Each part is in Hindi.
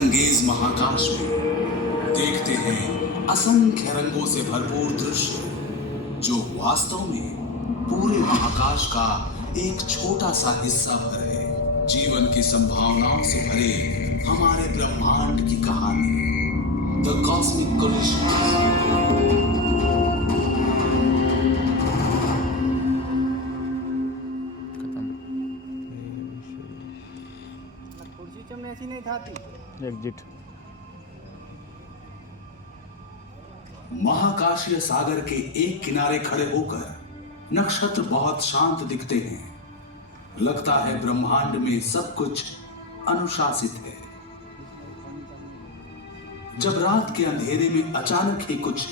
अंगेज महाकाश में देखते हैं असंख्य रंगों से भरपूर दृश्य जो वास्तव में पूरे महाकाश का एक छोटा सा हिस्सा भर है। जीवन की संभावनाओं से भरे हमारे ब्रह्मांड की कहानी, द कॉस्मिक कोलिशन। एग्जिट। महाकाशीय सागर के एक किनारे खड़े होकर नक्षत्र बहुत शांत दिखते हैं। लगता है ब्रह्मांड में सब कुछ अनुशासित है। जब रात के अंधेरे में अचानक ही कुछ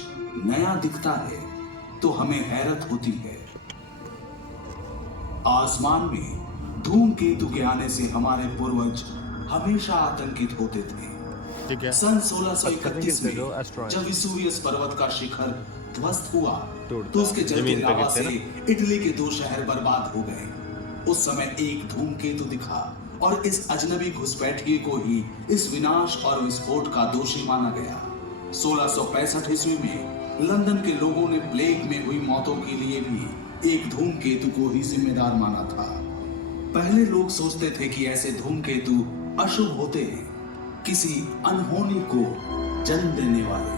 नया दिखता है तो हमें हैरत होती है। आसमान में धूमकेतु के आने से हमारे पूर्वज हमेशा आतंकित होते थे। सन 1631 में जब विसुवियस पर्वत का शिखर ध्वस्त हुआ तो उसके जलते लावा से इटली के 2 शहर बर्बाद हो गए। उस समय एक धूमकेतु दिखा और इस अजनबी घुसपैठिए को ही इस विनाश और विस्फोट का दोषी माना गया। 1665 ईस्वी में लंदन के लोगों ने प्लेग में हुई मौतों के लिए भी एक धूमकेतु को ही जिम्मेदार माना था। पहले लोग सोचते थे कि ऐसे धूमकेतु अशुभ होते हैं, किसी अनहोनी को जन्म देने वाले।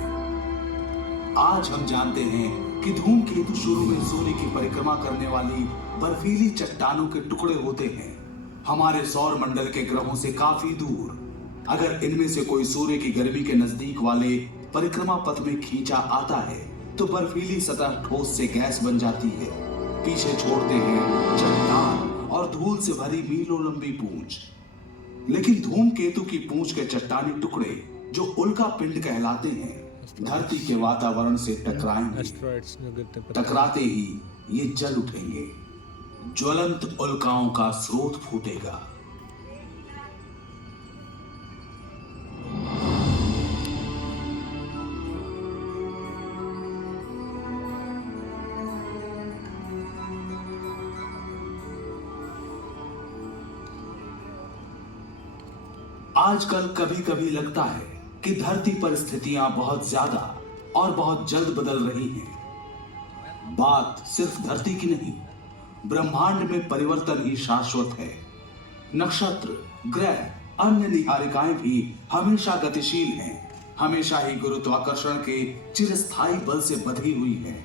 आज हम जानते हैं कि धूमकेतु शुरू में सूर्य की परिक्रमा करने वाली बर्फीली चट्टानों के टुकड़े होते हैं, हमारे सौर मंडल के ग्रहों से काफी दूर। अगर इनमें से कोई सूर्य की गर्मी के नजदीक वाले परिक्रमा पथ में खींचा आता है तो बर्फीली सतह ठोस से गैस बन जाती है। पीछे छोड़ते हैं चट्टान और धूल से भरी मीलों लंबी पूंछ। लेकिन धूमकेतु की पूंछ के चट्टानी टुकड़े जो उल्का पिंड कहलाते हैं धरती के वातावरण से टकराएंगे। टकराते ही ये जल उठेंगे, ज्वलंत उल्काओं का स्रोत फूटेगा। आजकल कभी कभी लगता है कि धरती पर स्थितियां बहुत ज्यादा और बहुत जल्द बदल रही हैं। बात सिर्फ धरती की नहीं, ब्रह्मांड में परिवर्तन ही शाश्वत है। नक्षत्र, ग्रह, अन्य निहारिकाएं भी हमेशा गतिशील हैं, हमेशा ही गुरुत्वाकर्षण के चिरस्थायी बल से बंधी हुई हैं।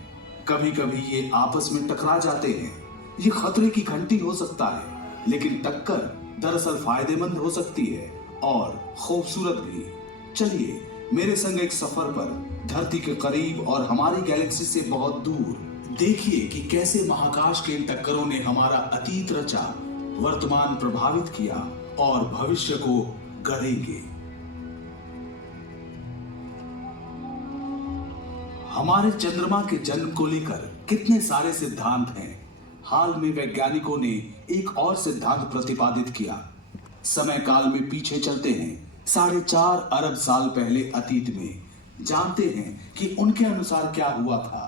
कभी कभी ये आपस में टकरा जाते हैं। ये खतरे की घंटी हो सकता है, लेकिन टक्कर दरअसल फायदेमंद हो सकती है और खूबसूरत भी। चलिए मेरे संग एक सफर पर धरती के करीब और हमारी गैलेक्सी से बहुत दूर। देखिए कि कैसे महाकाश के इन टक्करों ने हमारा अतीत रचा, वर्तमान प्रभावित किया और भविष्य को गढ़ेंगे। हमारे चंद्रमा के जन्म को लेकर कितने सारे सिद्धांत हैं। हाल में वैज्ञानिकों ने एक और सिद्धांत प्रतिपादित किया। समय काल में पीछे चलते हैं 4.5 अरब साल पहले अतीत में, जानते हैं कि उनके अनुसार क्या हुआ था।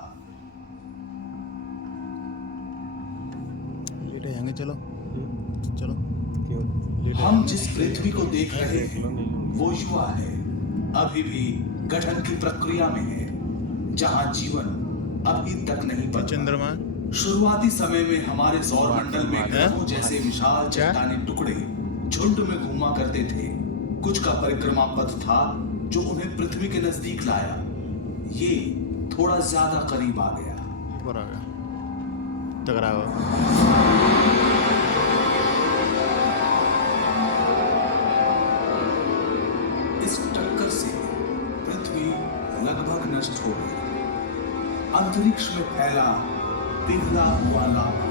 चलो चलो। हम जिस पृथ्वी को देख रहे हैं वो युवा है, अभी भी गठन की प्रक्रिया में है, जहां जीवन अभी तक नहीं पहुंचा। चंद्रमा शुरुआती समय में हमारे सौर मंडल में ग्रहों जैसे विशाल चट्टानी टुकड़े झुंड में घूमा करते थे। कुछ का परिक्रमा पथ था जो उन्हें पृथ्वी के नजदीक लाया। ये थोड़ा ज्यादा करीब आ गया। इस टक्कर से पृथ्वी लगभग नष्ट हो गई। अंतरिक्ष में फैला पिघला हुआ लावा,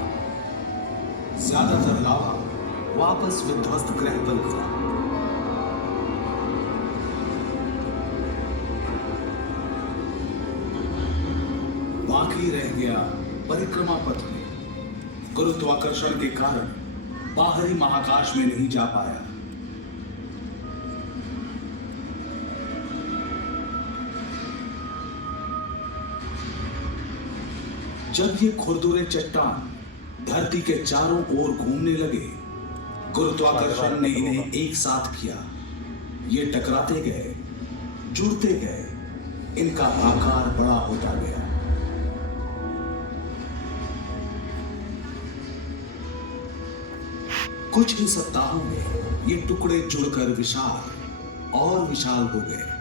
ज्यादातर लावा वापस विध्वस्त ग्रह पर गिरा। बाकी रह गया परिक्रमा पथ में गुरुत्वाकर्षण के कारण बाहरी महाकाश में नहीं जा पाया। जब ये खुरदुरे चट्टान धरती के चारों ओर घूमने लगे, गुरुत्वाकर्षण ने इन्हें एक साथ किया। ये टकराते गए, जुड़ते गए, इनका आकार बड़ा होता गया। कुछ ही सप्ताहों में ये टुकड़े जुड़कर विशाल और विशाल हो गए।